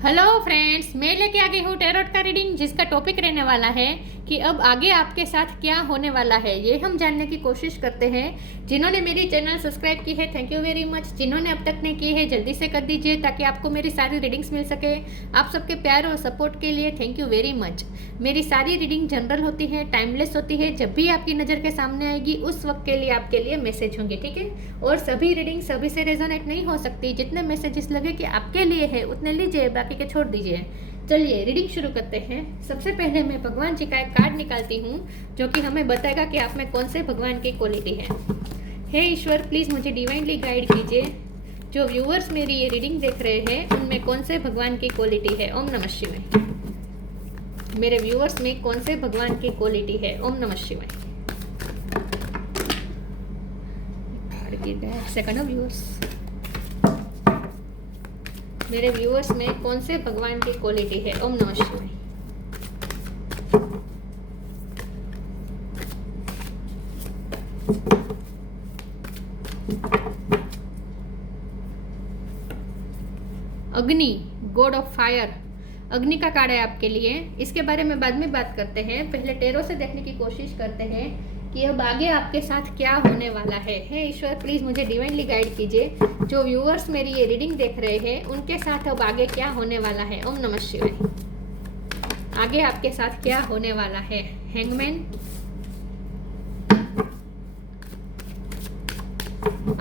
Hello friends, मैं लेके आ गई हूँ टैरोट का रीडिंग, जिसका टॉपिक रहने वाला है कि अब आगे आपके साथ क्या होने वाला है। ये हम जानने की कोशिश करते हैं। जिन्होंने मेरी चैनल सब्सक्राइब की है, थैंक यू वेरी मच। जिन्होंने अब तक नहीं की है, जल्दी से कर दीजिए ताकि आपको मेरी सारी रीडिंग्स मिल सके। आप सबके प्यार और सपोर्ट के लिए थैंक यू वेरी मच। मेरी सारी रीडिंग जनरल होती है, टाइमलेस होती है। जब भी आपकी नज़र के सामने आएगी उस वक्त के लिए आपके लिए मैसेज होंगे, ठीक है। और सभी रीडिंग सभी से रेजोनेट नहीं हो सकती। जितने मैसेजेस लगे कि आपके लिए है उतने लीजिए, बाकी के छोड़ दीजिए। चलिए रीडिंग शुरू करते हैं। सबसे पहले मैं भगवान जी का एक कार्ड निकालती हूँ जो कि हमें बताएगा कि आप में कौन से भगवान की क्वालिटी है। हे ईश्वर, प्लीज़ मुझे डिवाइनली गाइड कीजिए। जो व्यूअर्स मेरी ये रीडिंग देख रहे हैं उनमें कौन से भगवान की क्वालिटी है। ओम नमः शिवाय। मेरे व्यूअर्स में कौन से भगवान की क्वालिटी है। ओम नमः शिवाय। सेकंड ऑफ व्यूअर्स, मेरे व्यूअर्स में कौन से भगवान की क्वालिटी है। ओम नमः शिवाय। अग्नि, गॉड ऑफ फायर, अग्नि का कार्ड है आपके लिए। इसके बारे में बाद में बात करते हैं। पहले टेरो से देखने की कोशिश करते हैं कि अब आगे आपके साथ क्या होने वाला है। हे ईश्वर, प्लीज़ मुझे डिवाइनली गाइड कीजिए। जो व्यूअर्स मेरी ये रीडिंग देख रहे हैं उनके साथ अब आगे क्या होने वाला है। ओम नमः शिवाय। आगे आपके साथ क्या होने वाला है। हैंगमैन,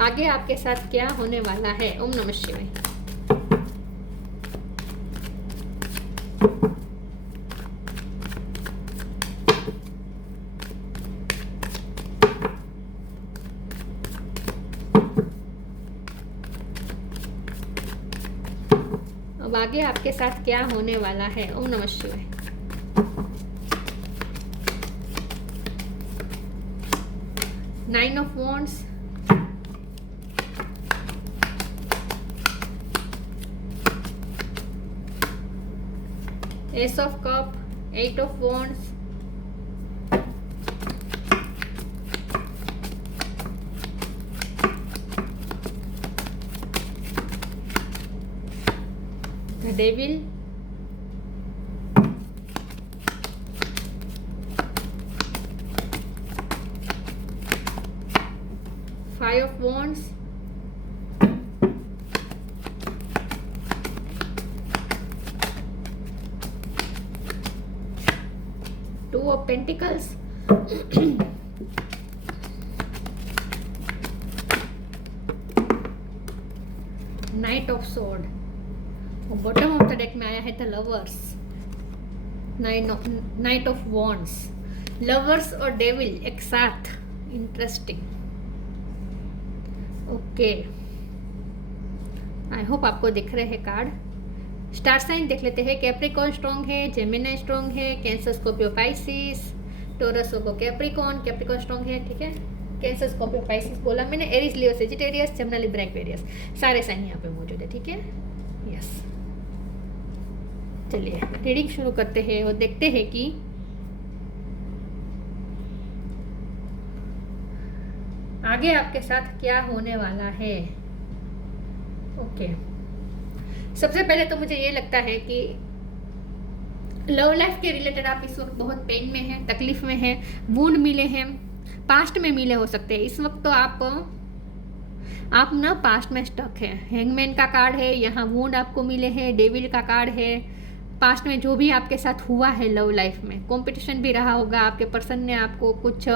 आगे आपके साथ क्या होने वाला है। ओम नमः शिवाय। अब आगे आपके साथ क्या होने वाला है। ओम नमः शिवाय। Nine of wands, ace of cup, eight of wands, the devil, five of wands, two of pentacles, knight of sword. Bottom of the deck में आया है the lovers, knight of wands. Lovers और डेविल एक साथ, interesting. Okay, I hope आपको दिख रहे हैं कार्ड। स्टार साइन देख लेते हैं। कैप्रिकॉन स्ट्रॉन्ग है, जेमिनी स्ट्रॉन्ग है, कैंसर स्कॉर्पियो पाइसिस, टोरस को कैप्रिकॉन स्ट्रॉन्ग है, ठीक है। कैंसर स्कॉर्पियो पाइसिस बोला मैंने, Aries Leo Sagittarius, Jamuna Libra Aquarius, सारे साइन यहाँ पे मौजूद है, ठीक है। यस, चलिए रीडिंग शुरू करते हैं और देखते हैं कि आगे आपके साथ क्या होने वाला है। ओके, सबसे पहले तो मुझे ये लगता है कि लव लाइफ के रिलेटेड आप इस वक्त बहुत पेन में हैं, तकलीफ में हैं, वुंड मिले हैं, पास्ट में मिले हो सकते हैं। इस वक्त तो आप ना पास्ट में स्टक हैं। हैंगमैन का कार्ड है यहाँ, वुंड आपको मिले हैं। डेविल का कार्ड है, पास्ट में जो भी आपके साथ हुआ है लव लाइफ में, कंपटीशन भी रहा होगा। आपके पर्सन ने आपको कुछ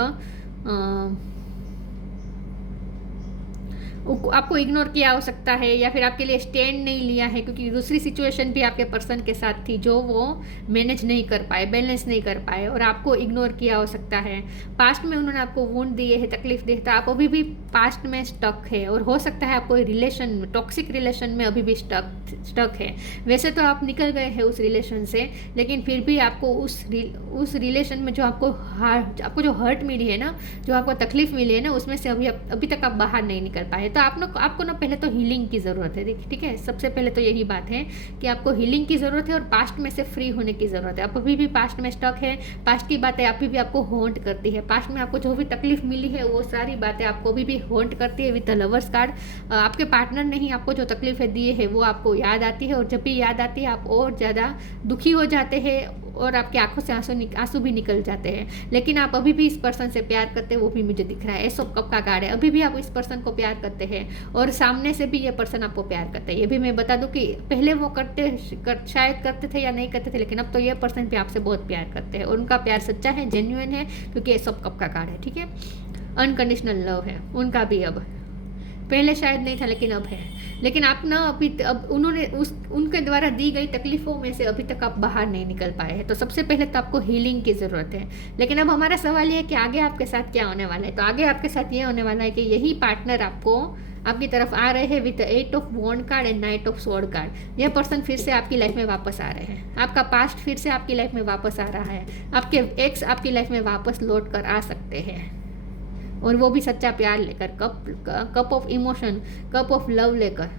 आपको इग्नोर किया हो सकता है, या फिर आपके लिए स्टैंड नहीं लिया है, क्योंकि दूसरी सिचुएशन भी आपके पर्सन के साथ थी जो वो मैनेज नहीं कर पाए, बैलेंस नहीं कर पाए और आपको इग्नोर किया हो सकता है। पास्ट में उन्होंने आपको वुंड दिए है, तकलीफ दी, तो आप अभी भी पास्ट में स्टक है। और हो सकता है आप कोई रिलेशन में, टॉक्सिक रिलेशन में अभी भी स्टक है। वैसे तो आप निकल गए हैं उस रिलेशन से, लेकिन फिर भी आपको उस रिलेशन में जो आपको जो हर्ट मिली है ना, जो आपको तकलीफ मिली है ना, उसमें से अभी तक आप बाहर नहीं निकल पाए। तो आपको ना पहले तो हीलिंग की ज़रूरत है। देखिए, ठीक है, सबसे पहले तो यही बात है कि आपको हीलिंग की ज़रूरत है और पास्ट में से फ्री होने की ज़रूरत है। आप अभी भी पास्ट में स्टक है, पास्ट की बातें अभी भी आपको हॉन्ट करती है, पास्ट में आपको जो भी तकलीफ मिली है वो सारी बातें आपको अभी भी हॉन्ट करती है। विद द लवर्स कार्ड आपके पार्टनर ने ही आपको जो तकलीफें दी है वो आपको याद आती है, और जब भी याद आती है आप और ज़्यादा दुखी हो जाते हैं और आपकी आंखों से आंसू भी निकल जाते हैं। लेकिन आप अभी भी इस पर्सन से प्यार करते हैं, वो भी मुझे दिख रहा है। एस ऑफ कप का कार्ड है, अभी भी आप इस पर्सन को प्यार करते हैं और सामने से भी ये पर्सन आपको प्यार करता है। ये भी मैं बता दूं कि पहले वो शायद करते थे या नहीं करते थे, लेकिन अब तो ये पर्सन भी आपसे बहुत प्यार करते हैं और उनका प्यार सच्चा है, जेन्युइन है, क्योंकि एस ऑफ कप का कार्ड है। ठीक है, अनकंडीशनल लव है उनका भी। अब पहले शायद नहीं था लेकिन अब है। लेकिन आप ना अब उन्होंने उनके द्वारा दी गई तकलीफ़ों में से अभी तक आप बाहर नहीं निकल पाए हैं। तो सबसे पहले तो आपको हीलिंग की ज़रूरत है। लेकिन अब हमारा सवाल ये है कि आगे आपके साथ क्या होने वाला है। तो आगे आपके साथ ये होने वाला है कि यही पार्टनर आपकी तरफ आ रहे हैं with 8 of wand card and 9 of sword card. यह पर्सन फिर से आपकी लाइफ में वापस आ रहे हैं। आपका पास्ट फिर से आपकी लाइफ में वापस आ रहा है। आपके एक्स आपकी लाइफ में वापस लौट कर आ सकते हैं, और वो भी सच्चा प्यार लेकर, cup of emotion, cup of love लेकर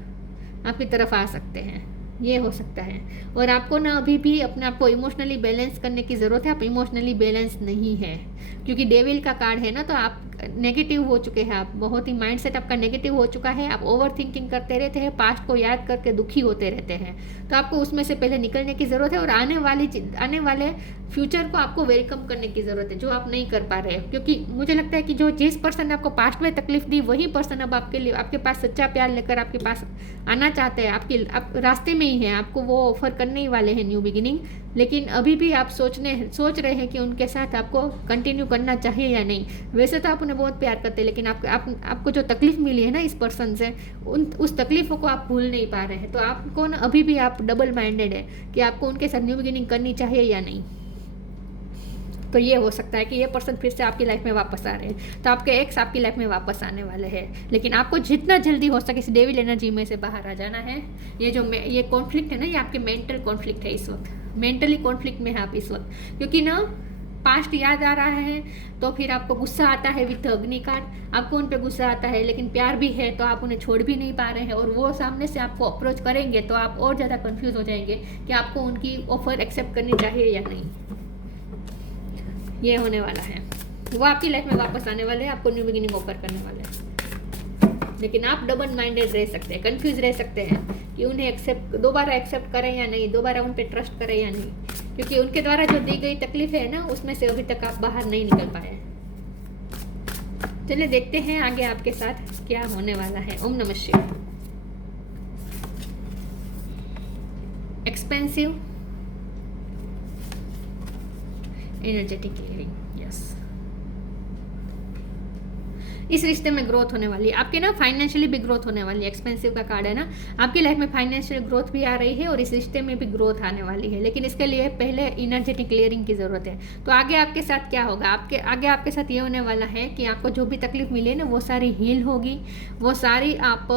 आपकी तरफ आ सकते हैं। ये हो सकता है। और आपको ना अभी भी अपने आप को इमोशनली बैलेंस करने की ज़रूरत है। आप इमोशनली बैलेंस नहीं है, क्योंकि डेविल का कार्ड है ना, तो आप नेगेटिव हो चुके हैं। आप बहुत ही माइंडसेट आपका नेगेटिव हो चुका है। आप ओवर थिंकिंग करते रहते हैं, पास्ट को याद करके दुखी होते रहते हैं। तो आपको उसमें से पहले निकलने की ज़रूरत है और आने वाले फ्यूचर को आपको वेलकम करने की ज़रूरत है, जो आप नहीं कर पा रहे हैं। क्योंकि मुझे लगता है कि जिस पर्सन ने आपको पास्ट में तकलीफ दी, वही पर्सन अब आपके पास सच्चा प्यार लेकर आपके पास आना चाहते हैं। आप रास्ते में ही हैं, आपको वो ऑफर करने ही वाले हैं न्यू बिगिनिंग। लेकिन अभी भी आप सोच रहे हैं कि उनके साथ आपको कंटिन्यू करना चाहिए या नहीं। वैसे तो आप उन्हें बहुत प्यार करते हैं, लेकिन आपको जो तकलीफ मिली है ना इस पर्सन से, उस तकलीफ़ों को आप भूल नहीं पा रहे हैं। तो आपको ना अभी भी आप डबल माइंडेड है कि आपको उनके साथ न्यू बिगिनिंग करनी चाहिए या नहीं। तो ये हो सकता है कि ये पर्सन फिर से आपकी लाइफ में वापस आ रहे हैं। तो आपके एक्स आपकी लाइफ में वापस आने वाले हैं, लेकिन आपको जितना जल्दी हो सके इस डेविल एनर्जी में से बाहर आ जाना है। ये कॉन्फ्लिक्ट है ना, ये आपके मेंटल कॉन्फ्लिक्ट है इस वक्त। मेंटली कॉन्फ्लिक्ट में है आप इस वक्त, क्योंकि ना पास्ट याद आ रहा है, तो फिर आपको गुस्सा आता है विथ अग्नि कार्ड। आपको उन पे गुस्सा आता है, लेकिन प्यार भी है, तो आप उन्हें छोड़ भी नहीं पा रहे हैं। और वो सामने से आपको अप्रोच करेंगे तो आप और ज़्यादा कंफ्यूज हो जाएंगे कि आपको उनकी ऑफर एक्सेप्ट करनी चाहिए या नहीं। ये होने वाला है। वो आपकी लाइफ में वापस आने वाले हैं, आपको न्यू बिगिनिंग ऑफर करने वाले हैं। लेकिन आप डबल माइंडेड रह सकते हैं, कंफ्यूज रह सकते हैं कि उन्हें दोबारा एक्सेप्ट करें या नहीं, दोबारा उन पर ट्रस्ट करें या नहीं, क्योंकि उनके द्वारा जो दी गई तकलीफ है ना, उसमें से अभी तक आप बाहर नहीं निकल पाए। चलिए देखते हैं आगे आपके साथ क्या होने वाला है। ओम नमः शिवाय। Expensive energetic clearing, yes. इस रिश्ते में ग्रोथ होने वाली है आपके ना, फाइनेंशियली भी ग्रोथ होने वाली है। एक्सपेंसिव का कार्ड है ना, आपकी लाइफ में फाइनेंशियल ग्रोथ भी आ रही है और इस रिश्ते में भी ग्रोथ आने वाली है। लेकिन इसके लिए पहले एनर्जेटिक क्लियरिंग की ज़रूरत है। तो आगे आपके साथ क्या होगा, आगे आपके साथ ये होने वाला है कि आपको जो भी तकलीफ मिली है ना, वो सारी हील होगी, वो सारी आप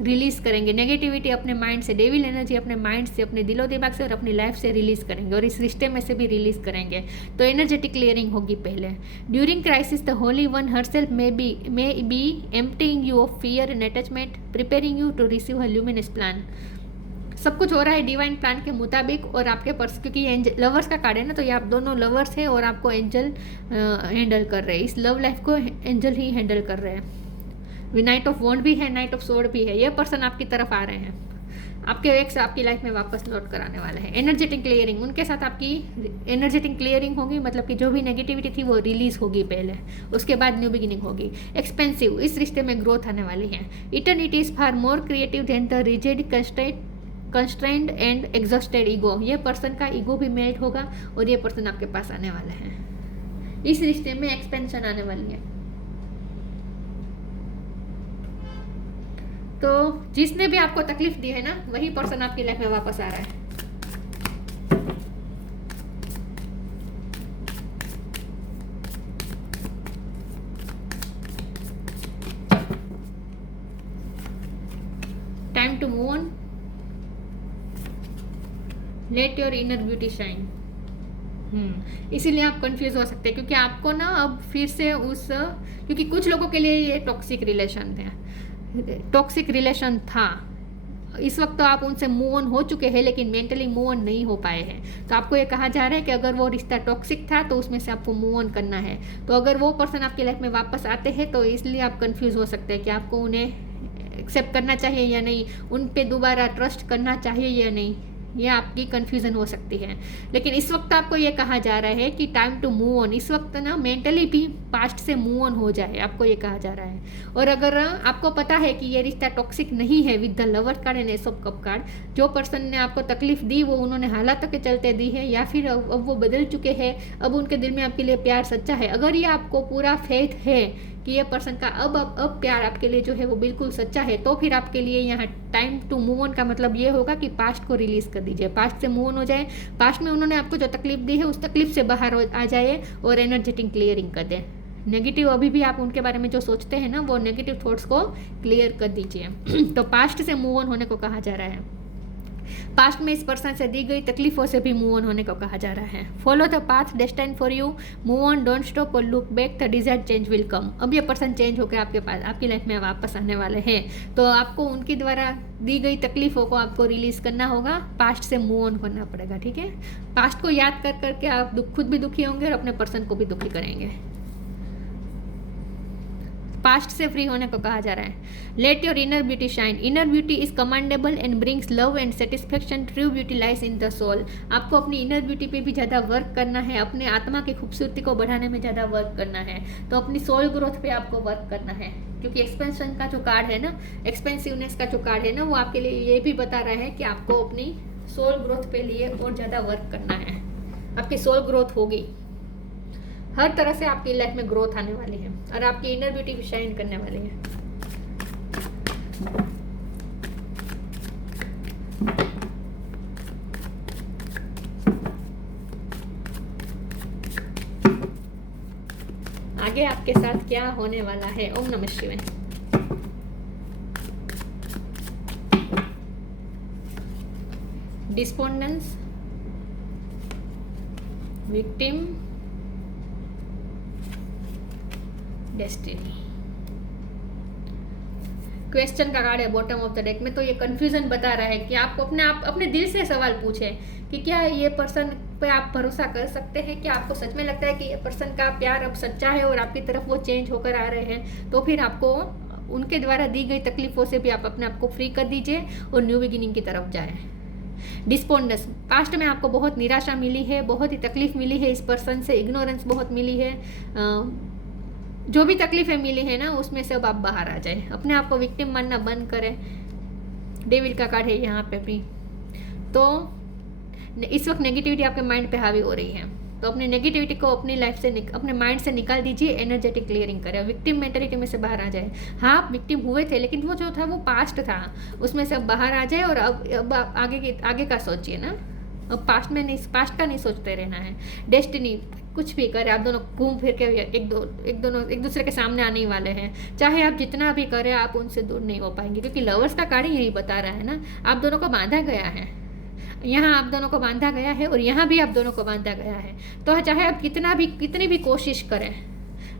रिलीज़ करेंगे। नेगेटिविटी अपने माइंड से, डेविल एनर्जी अपने माइंड से, अपने दिलो दिमाग से और अपनी लाइफ से रिलीज़ करेंगे, और इस रिश्ते में से भी रिलीज़ करेंगे। तो एनर्जेटिक क्लियरिंग होगी पहले। During crisis the holy one herself may be emptying you of fear and attachment, preparing you to receive a luminous plan. सब कुछ हो रहा है डिवाइन प्लान के मुताबिक, और आपके क्योंकि ये लवर्स का कार्ड है ना, तो ये आप दोनों लवर्स हैं और आपको एंजल हैंडल कर रहे हैं। इस लव लाइफ को एंजल ही हैंडल कर रहे हैं। नाइट ऑफ वॉन्ड भी है, नाइट ऑफ सोर्ड भी है। ये पर्सन आपकी तरफ आ रहे हैं, आपके एक्स आपकी लाइफ में वापस लौट कर आने वाले हैं। एनर्जेटिक क्लियरिंग, उनके साथ आपकी एनर्जेटिक क्लियरिंग होगी, मतलब कि जो भी नेगेटिविटी थी वो रिलीज होगी पहले, उसके बाद न्यू बिगिनिंग होगी। एक्सपेंसिव, इस रिश्ते में ग्रोथ आने वाली है। Eternity is far more creative than the rigid constrained and exhausted ego. ये पर्सन का ईगो भी मेल्ट होगा और ये पर्सन आपके पास आने वाले हैं। इस रिश्ते में एक्सपेंशन आने वाली है। तो जिसने भी आपको तकलीफ दी है ना, वही पर्सन आपकी लाइफ में वापस आ रहा है। Time to move on, let your inner beauty shine. इसीलिए आप कंफ्यूज हो सकते हैं, क्योंकि आपको ना अब फिर से क्योंकि कुछ लोगों के लिए ये टॉक्सिक रिलेशन है, टॉक्सिक रिलेशन था, इस वक्त तो आप उनसे मूव ऑन हो चुके हैं लेकिन मेंटली मूव ऑन नहीं हो पाए हैं। तो आपको ये कहा जा रहा है कि अगर वो रिश्ता टॉक्सिक था तो उसमें से आपको मूव ऑन करना है। तो अगर वो पर्सन आपकी लाइफ में वापस आते हैं तो इसलिए आप कंफ्यूज हो सकते हैं कि आपको उन्हें एक्सेप्ट करना चाहिए या नहीं, उन पे दोबारा ट्रस्ट करना चाहिए या नहीं, ये आपकी कन्फ्यूज़न हो सकती है। लेकिन इस वक्त आपको ये कहा जा रहा है कि टाइम टू मूव ऑन, इस वक्त ना मेंटली भी पास्ट से मूव ऑन हो जाए, आपको ये कहा जा रहा है। और अगर आपको पता है कि ये रिश्ता टॉक्सिक नहीं है with the lover card and S of cup card, जो पर्सन ने आपको तकलीफ दी वो उन्होंने हालातों के चलते दी है या फिर अब वो बदल चुके हैं, अब उनके दिल में आपके लिए प्यार सच्चा है। अगर ये आपको पूरा फेथ है कि ये पर्सन का अब प्यार आपके लिए जो है वो बिल्कुल सच्चा है, तो फिर आपके लिए यहाँ टाइम टू मूव ऑन का मतलब ये होगा कि पास्ट को रिलीज कर दीजिए, पास्ट से मूव ऑन हो जाए, पास्ट में उन्होंने आपको जो तकलीफ दी है उस तकलीफ से बाहर आ जाए और एनर्जेटिक क्लियरिंग कर दें। नेगेटिव अभी भी आप उनके बारे में जो सोचते हैं ना वो नेगेटिव थॉट्स को क्लियर कर दीजिए। तो पास्ट से मूव ऑन होने को कहा जा रहा है। पास्ट में इस पर्सन से दी गई तकलीफों से भी मूव ऑन होने को कहा जा रहा है। Follow the path destined for you, move on, don't stop और look back, the desired change will come. अब ये पर्सन चेंज होकर आपके पास आपकी लाइफ में वापस आने वाले हैं। तो आपको उनके द्वारा दी गई तकलीफों को आपको रिलीज करना होगा, पास्ट से मूव ऑन करना पड़ेगा, ठीक है। पास्ट को याद कर करके आप खुद भी दुखी होंगे और अपने पर्सन को भी दुखी करेंगे। पास्ट से फ्री होने को कहा जा रहा है। Let your inner beauty shine, inner beauty is commandable and brings love and satisfaction, true beauty lies in the soul. आपको अपनी इनर ब्यूटी पे भी ज़्यादा वर्क करना है, अपने आत्मा की खूबसूरती को बढ़ाने में ज़्यादा वर्क करना है। तो अपनी सोल ग्रोथ पे आपको वर्क करना है, क्योंकि एक्सपेंशन का जो कार्ड है ना, एक्सपेंसिवनेस का जो कार्ड है ना, वो आपके लिए ये भी बता रहा है कि आपको अपनी सोल ग्रोथ पे लिए और ज़्यादा वर्क करना है। आपकी सोल ग्रोथ होगी, हर तरह से आपकी लाइफ में ग्रोथ आने वाली है और आपकी इनर ब्यूटी भी शाइन करने वाली है। आगे आपके साथ क्या होने वाला है। ओम नमः शिवाय। Despondence, victim, destiny. क्वेश्चन का कार्ड है बॉटम ऑफ द डेक में। तो ये कंफ्यूजन बता रहा है कि आप अपने दिल से सवाल पूछें कि क्या ये पर्सन पे आप भरोसा कर सकते हैं, क्या आपको सच में लगता है कि ये पर्सन का प्यार अब सच्चा है और आपकी तरफ वो चेंज होकर आ रहे हैं। तो फिर आपको उनके द्वारा दी गई तकलीफों से भी आप अपने आप को फ्री कर दीजिए और न्यू बिगिनिंग की तरफ जाए। डिस्पोंडेंस, पास्ट में आपको बहुत निराशा मिली है, बहुत ही तकलीफ मिली है, इस पर्सन से इग्नोरेंस बहुत मिली है, जो भी तकलीफें मिली है ना उसमें से अब आप बाहर आ जाए, अपने आप को विक्टिम मानना बंद करें। डेविल का कार्ड है यहाँ पे भी। तो इस वक्त नेगेटिविटी आपके माइंड पे हावी हो रही है, तो अपनी नेगेटिविटी को अपनी लाइफ से अपने माइंड से निकाल दीजिए, एनर्जेटिक क्लियरिंग करें, विक्टिम मेंटालिटी में से बाहर आ जाए। हाँ, आप विक्टिम हुए थे लेकिन वो जो था वो पास्ट था, उसमें से अब बाहर आ जाए और अब आगे का सोचिए ना। अब पास्ट में नहीं, पास्ट का नहीं सोचते रहना है। डेस्टिनी, कुछ भी करे, आप दोनों घूम फिर के एक दूसरे के सामने आने ही वाले हैं। चाहे आप जितना भी करें आप उनसे दूर नहीं हो पाएंगे, क्योंकि लवर्स का कार्ड यही बता रहा है ना, आप दोनों को बांधा गया है, यहाँ आप दोनों को बांधा गया है और यहाँ भी आप दोनों को बांधा गया है। तो चाहे आप कितनी भी कोशिश करें,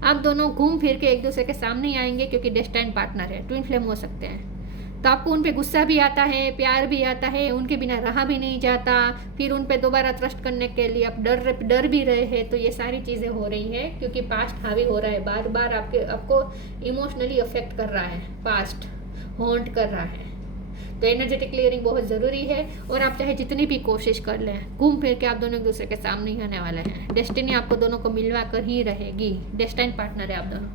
आप दोनों घूम फिर के एक दूसरे के सामने ही आएंगे, क्योंकि डेस्टाइन पार्टनर है, ट्विन फ्लेम हो सकते हैं। तो आपको उन पे गुस्सा भी आता है, प्यार भी आता है, उनके बिना रहा भी नहीं जाता, फिर उन पे दोबारा ट्रस्ट करने के लिए आप डर भी रहे हैं। तो ये सारी चीज़ें हो रही हैं क्योंकि पास्ट हावी हो रहा है, बार बार आपको इमोशनली अफेक्ट कर रहा है, पास्ट हॉन्ट कर रहा है। तो एनर्जेटिक क्लियरिंग बहुत ज़रूरी है और आप चाहे जितनी भी कोशिश कर लें, घूम फिर के आप दोनों एक दूसरे के सामने ही आने वाले हैं। डेस्टिनी आपको दोनों को मिलवा कर ही रहेगी, डेस्टाइन पार्टनर है आप दोनों।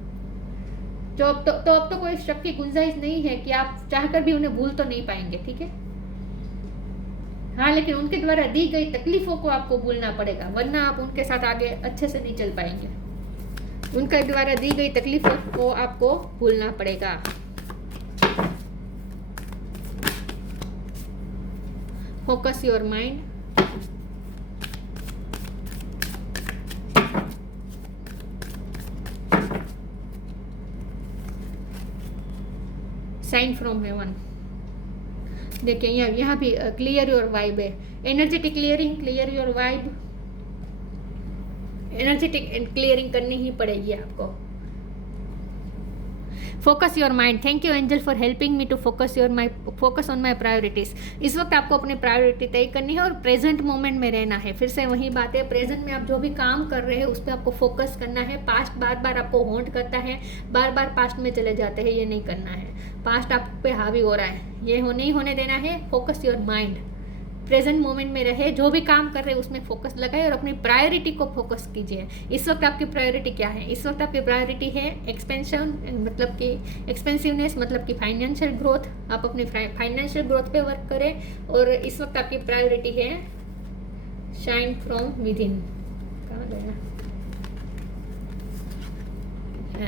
जो अब तो कोई शक की गुंजाइश नहीं है कि आप चाहकर भी उन्हें भूल तो नहीं पाएंगे, ठीक है। हाँ, लेकिन उनके द्वारा दी गई तकलीफों को आपको भूलना पड़ेगा, वरना आप उनके साथ आगे अच्छे से नहीं चल पाएंगे। उनके द्वारा दी गई तकलीफों को आपको भूलना पड़ेगा। Focus your mind, sign from heaven. देखिए यहाँ भी क्लियर योर वाइब है, energetic clearing, clear your vibe, energetic clearing करनी ही पड़ेगी आपको। Focus your mind, thank you angel for helping me to focus on my priorities. इस वक्त आपको अपनी प्रायोरिटी तय करनी है और प्रेजेंट मोमेंट में रहना है। फिर से वही बात है, प्रेजेंट में आप जो भी काम कर रहे हैं उस पर आपको फोकस करना है। पास्ट बार बार आपको हॉन्ट करता है, बार बार पास्ट में चले जाते हैं, ये नहीं करना है। पास्ट आप पे हावी हो रहा है, ये नहीं होने देना है। Focus your mind, present moment में रहे, जो भी काम कर रहे हैं उसमें फोकस लगाए और अपनी प्रायोरिटी को फोकस कीजिए। इस वक्त आपकी प्रायोरिटी क्या है? इस वक्त आपकी प्रायोरिटी है एक्सपेंशन, मतलब कि एक्सपेंसिवनेस, मतलब कि फाइनेंशियल ग्रोथ। आप अपनी फाइनेंशियल ग्रोथ पे वर्क करें। और इस वक्त आपकी प्रायोरिटी है शाइन फ्रॉम विद इन। कहाँ गया?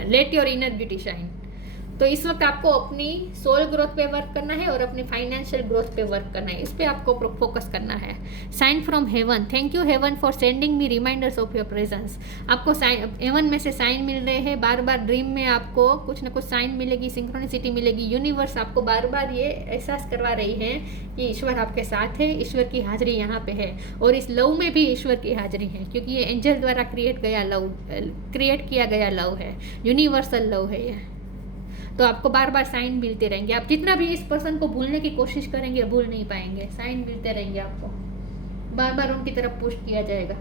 Late your inner beauty shine. तो इस वक्त आपको अपनी सोल ग्रोथ पे वर्क करना है और अपनी फाइनेंशियल ग्रोथ पे वर्क करना है। इस पे आपको फोकस करना है। Sign from heaven, thank you heaven for sending me reminders of your presence. आपको हेवन में से साइन मिल रहे हैं, बार बार ड्रीम में आपको कुछ ना कुछ साइन मिलेगी, सिंक्रोनिसिटी मिलेगी। यूनिवर्स आपको बार बार ये एहसास करवा रही है कि ईश्वर आपके साथ है, ईश्वर की हाजिरी यहाँ पे है। और इस लव में भी ईश्वर की हाजिरी है, क्योंकि ये एंजल द्वारा क्रिएट किया गया लव है, यूनिवर्सल लव है ये। तो आपको बार बार साइन मिलते रहेंगे। आप जितना भी इस पर्सन को भूलने की कोशिश करेंगे भूल नहीं पाएंगे। साइन मिलते रहेंगे आपको, बार बार उनकी तरफ पुश किया जाएगा।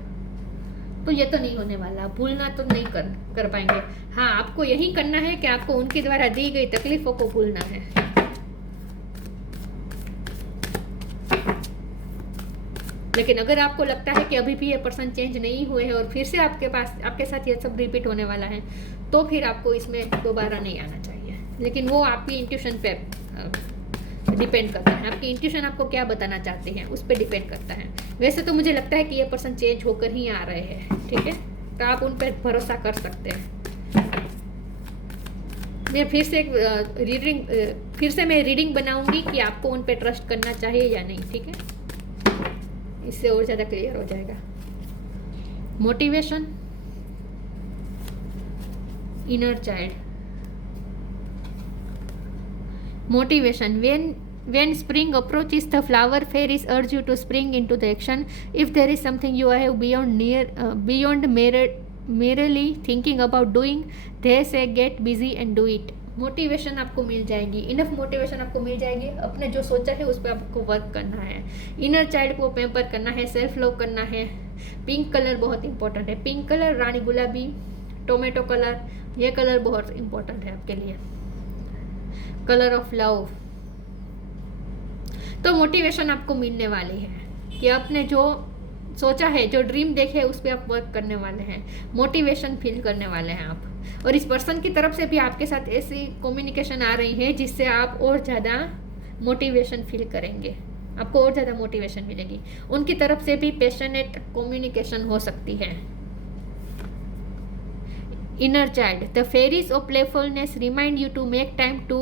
तो ये तो नहीं होने वाला, भूलना तो नहीं कर पाएंगे। हाँ, आपको यही करना है कि आपको उनके द्वारा दी गई तकलीफों को भूलना है। लेकिन अगर आपको लगता है कि अभी भी ये पर्सन चेंज नहीं हुए हैं और फिर से आपके साथ ये सब रिपीट होने वाला है, तो फिर आपको इसमें दोबारा नहीं आना चाहिए। लेकिन वो आपकी इंट्यूशन पे डिपेंड करता है। आपकी इंट्यूशन आपको क्या बताना चाहती है उस पर डिपेंड करता है। वैसे तो मुझे लगता है कि ये पर्सन चेंज होकर ही आ रहे हैं, ठीक है, तो आप उन पर भरोसा कर सकते हैं। मैं फिर से रीडिंग बनाऊंगी कि आपको उन पर ट्रस्ट करना चाहिए या नहीं, ठीक है, इससे और ज़्यादा क्लियर हो जाएगा। Motivation, inner child, motivation, when spring approaches the flower fairies urge you to spring into the action. If there is something you have beyond merely thinking about doing, they say get busy and do it. Motivation आपको मिल जाएगी, enough motivation आपको मिल जाएगी। अपने जो सोचा है उस पर आपको वर्क करना है, इनर चाइल्ड को पैम्पर करना है, सेल्फ लव करना है। पिंक कलर बहुत इंपॉर्टेंट है। पिंक कलर, रानी गुलाबी, टोमेटो कलर, ये कलर बहुत इंपॉर्टेंट है आपके लिए। Colour of love. तो मोटिवेशन आपको मिलने वाली है कि आपने जो सोचा है, जो ड्रीम देखे, उस पर आप वर्क करने वाले हैं, मोटिवेशन फील करने वाले हैं आप। और इस पर्सन की तरफ से भी आपके साथ ऐसी कम्युनिकेशन आ रही है जिससे आप और ज़्यादा मोटिवेशन फील करेंगे, आपको और ज़्यादा मोटिवेशन मिलेगी। उनकी तरफ से भी पैशनेट कम्युनिकेशन हो सकती है। Inner child, the fairies of playfulness remind you to make time to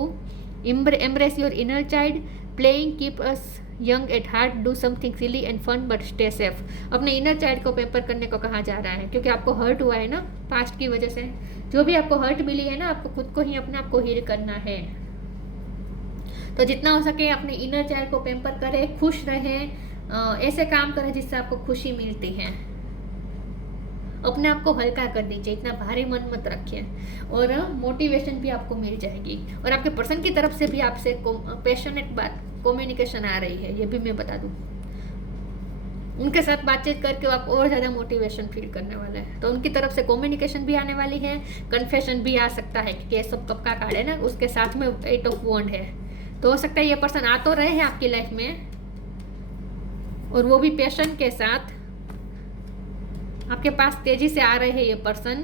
embrace your inner child. Playing keep us young at heart. Do something silly and fun but stay safe. अपने inner child को paper करने को कहा जा रहा है, क्योंकि आपको हर्ट हुआ है ना पास्ट की वजह से। जो भी आपको हर्ट मिली है ना, आपको खुद को ही अपने आप को हील करना है। तो जितना हो सके अपने इनर चाइल्ड को पेपर करें, खुश रहें, ऐसे काम करें जिससे आपको खुशी मिलती है। अपने आप को हल्का कर दीजिए, इतना भारी मन मत रखिए। और मोटिवेशन भी आपको मिल जाएगी। और आपके पर्सन की तरफ से भी आपसे पैशनेट कम्युनिकेशन आ रही है, ये भी मैं बता दूं। उनके साथ बातचीत करके आप और ज़्यादा मोटिवेशन फील करने वाले हैं। तो उनकी तरफ से कम्युनिकेशन भी आने वाली है, कन्फेशन भी आ सकता है, क्योंकि ये सब कब का कार्ड है ना, उसके साथ में 8 ऑफ वॉन्ड है। तो हो सकता है ये पर्सन आ तो रहे हैं आपकी लाइफ में, और वो भी पैशन के साथ आपके पास तेजी से आ रहे हैं। ये पर्सन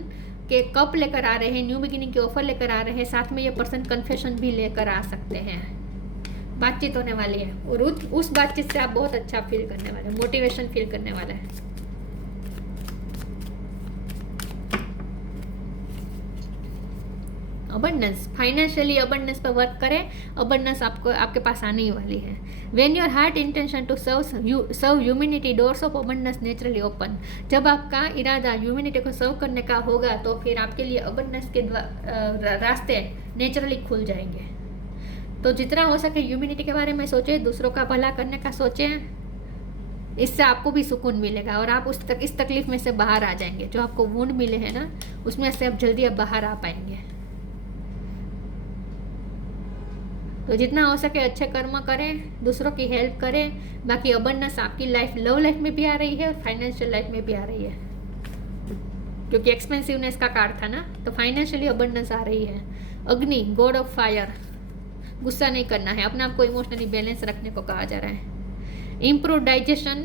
के कप लेकर आ रहे हैं, न्यू बिगिनिंग के ऑफर लेकर आ रहे हैं। साथ में ये पर्सन कन्फेशन भी लेकर आ सकते हैं। बातचीत होने वाली है और उस बातचीत से आप बहुत अच्छा फील करने वाले हैं, मोटिवेशन फील करने वाले हैं। अबंडेंस, फाइनेंशियली अबंडेंस पर वर्क करें, अबंडेंस आपको आपके पास आने ही वाली है। When your heart intention to serve humanity, doors of abundance naturally open. जब आपका इरादा ह्यूमैनिटी को सर्व करने का होगा तो फिर आपके लिए अबंडेंस के रास्ते नेचुरली खुल जाएंगे। तो जितना हो सके ह्यूमैनिटी के बारे में सोचें, दूसरों का भला करने का सोचें, इससे आपको भी सुकून मिलेगा और आप इस तकलीफ में से बाहर आ जाएंगे। जो आपको वुंड मिले हैं ना, उसमें से आप जल्दी अब बाहर आ पाएंगे। तो जितना हो सके अच्छे कर्म करें, दूसरों की हेल्प करें। बाकी अबंडेंस आपकी लाइफ, लव लाइफ में भी आ रही है और फाइनेंशियल लाइफ में भी आ रही है, क्योंकि एक्सपेंसिवनेस का कार्ड था ना, तो फाइनेंशियली अबंडेंस आ रही है। अग्नि, गॉड ऑफ फायर, गुस्सा नहीं करना है, अपने आप को इमोशनली बैलेंस रखने को कहा जा रहा है। इम्प्रूव डाइजेशन,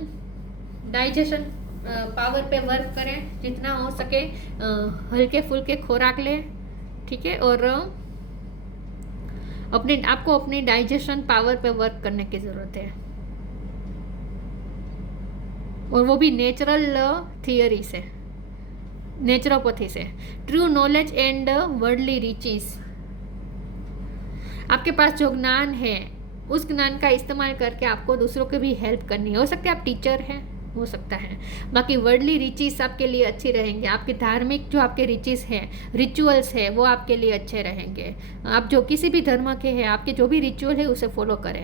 डाइजेशन पावर पे वर्क करें, जितना हो सके हल्के फुल्के खुराक लें, ठीक है। और आपको अपनी डाइजेशन पावर पे वर्क करने की ज़रूरत है, और वो भी नेचुरल थियरी से, नेचुरोपैथी से। True knowledge and worldly riches, आपके पास जो ज्ञान है उस ज्ञान का इस्तेमाल करके आपको दूसरों की भी हेल्प करनी है। हो सकता है आप टीचर हैं, हो सकता है। बाकी वर्ल्डली रिचेस आपके लिए अच्छी रहेंगे, आपके धार्मिक जो आपके रिचेस हैं, रिचुअल्स है, वो आपके लिए अच्छे रहेंगे। आप जो किसी भी धर्म के हैं, आपके जो भी रिचुअल है उसे फॉलो करें।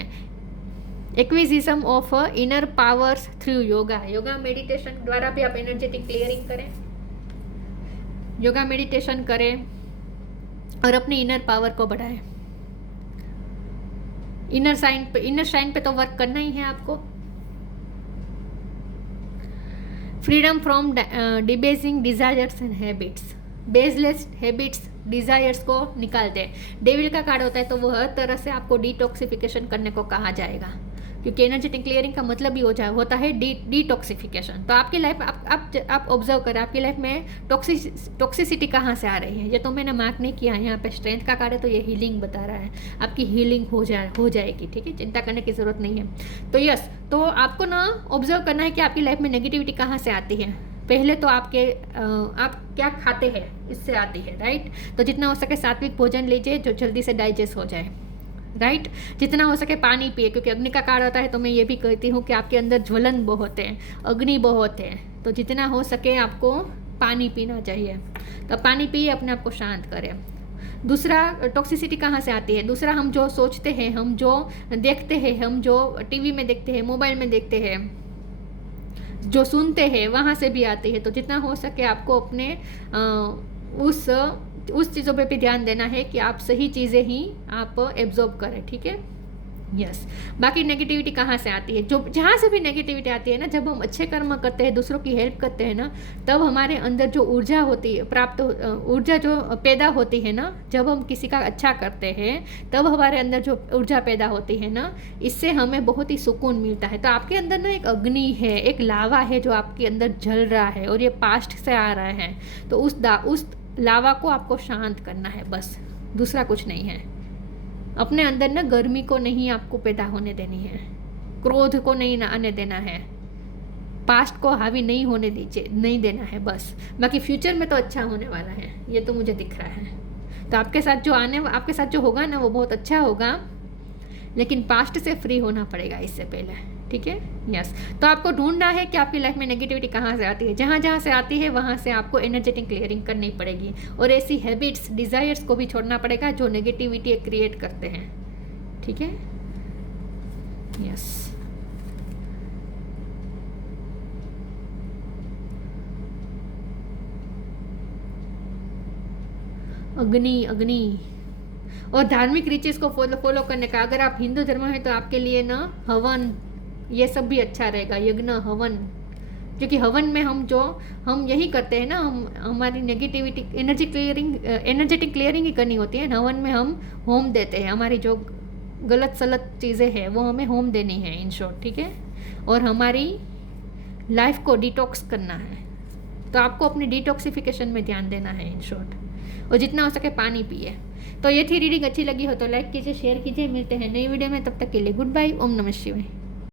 Acquisition of inner powers through yoga, yoga meditation द्वारा भी आप एनर्जेटिक क्लियरिंग करें, योगा मेडिटेशन करें और अपनी इनर पावर को बढ़ाएं। इनर शाइन पे तो वर्क करना ही है आपको। Freedom from debasing desires and habits, baseless habits, desires को निकाल दें। डेविल का कार्ड होता है तो वो हर तरह से आपको डिटॉक्सिफिकेशन करने को कहा जाएगा, क्योंकि एनर्जेटिक क्लियरिंग का मतलब ही होता है डिटॉक्सिफिकेशन। तो आपकी लाइफ आप ऑब्जर्व करें, आपकी लाइफ में टॉक्सिसिटी कहाँ से आ रही है। ये तो मैंने मार्क नहीं किया, यहाँ पे स्ट्रेंथ का कार्ड है तो ये हीलिंग बता रहा है, आपकी हीलिंग हो जाएगी, ठीक है, चिंता करने की ज़रूरत नहीं है। तो यस, तो आपको ना ऑब्जर्व करना है कि आपकी लाइफ में नेगेटिविटी कहाँ से आती है। पहले तो आप क्या खाते हैं, इससे आती है, राइट। तो जितना हो सके सात्विक भोजन लीजिए जो जल्दी से डाइजेस्ट हो जाए, राइट। जितना हो सके पानी पिए, क्योंकि अग्नि का कार्ड होता है तो मैं ये भी कहती हूँ कि आपके अंदर ज्वलन बहुत है, अग्नि बहुत है, तो जितना हो सके आपको पानी पीना चाहिए। तो पानी पिए, अपने आप को शांत करें। दूसरा, टॉक्सिसिटी कहाँ से आती है। दूसरा, हम जो सोचते हैं, हम जो देखते हैं, हम जो टीवी में देखते हैं, मोबाइल में देखते हैं, जो सुनते हैं, वहाँ से भी आती है। तो जितना हो सके आपको अपने उस चीज़ों पे भी ध्यान देना है कि आप सही चीज़ें ही आप एब्जॉर्ब करें, ठीक है, यस। बाकी नेगेटिविटी कहाँ से आती है, जो जहाँ से भी नेगेटिविटी आती है ना, जब हम अच्छे कर्म करते हैं, दूसरों की हेल्प करते हैं ना, तब हमारे अंदर जो ऊर्जा होती है, ऊर्जा जो पैदा होती है ना, जब हम किसी का अच्छा करते हैं तब हमारे अंदर जो ऊर्जा पैदा होती है ना, इससे हमें बहुत ही सुकून मिलता है। तो आपके अंदर ना एक अग्नि है, एक लावा है जो आपके अंदर जल रहा है, और ये पास्ट से आ रहा है। तो उस लावा को आपको शांत करना है, बस, दूसरा कुछ नहीं है। अपने अंदर ना गर्मी को नहीं आपको पैदा होने देनी है, क्रोध को नहीं आने देना है, पास्ट को हावी नहीं देना है, बस। बाकी फ्यूचर में तो अच्छा होने वाला है, ये तो मुझे दिख रहा है। तो आपके साथ जो होगा ना वो बहुत अच्छा होगा, लेकिन पास्ट से फ्री होना पड़ेगा इससे पहले, ठीक है, यस। तो आपको ढूंढना है कि आपकी लाइफ में नेगेटिविटी कहाँ से आती है। जहाँ से आती है वहाँ से आपको एनर्जेटिक क्लियरिंग करनी पड़ेगी, और ऐसी हैबिट्स, डिज़ायर्स को भी छोड़ना पड़ेगा जो नेगेटिविटी क्रिएट करते हैं, ठीक है, यस। अग्नि और धार्मिक रिचेस को फॉलो करने का। अगर आप हिंदू धर्म में, तो आपके लिए ना हवन, ये सब भी अच्छा रहेगा, यज्ञ, हवन, क्योंकि हवन में हम यही करते हैं ना, हमारी नेगेटिविटी एनर्जेटिक क्लियरिंग ही करनी होती है। हवन में हम होम देते हैं, हमारी जो गलत सलत चीज़ें हैं वो हमें होम देनी है, इन शॉर्ट, ठीक है। और हमारी लाइफ को डिटॉक्स करना है, तो आपको अपनी डिटॉक्सिफिकेशन में ध्यान देना है, इन शॉर्ट। और जितना हो सके पानी पिए। तो ये थी रीडिंग, अच्छी लगी हो तो लाइक कीजिए, शेयर कीजिए। मिलते हैं नई वीडियो में, तब तक के लिए गुड बाय। ओम नमः शिवाय।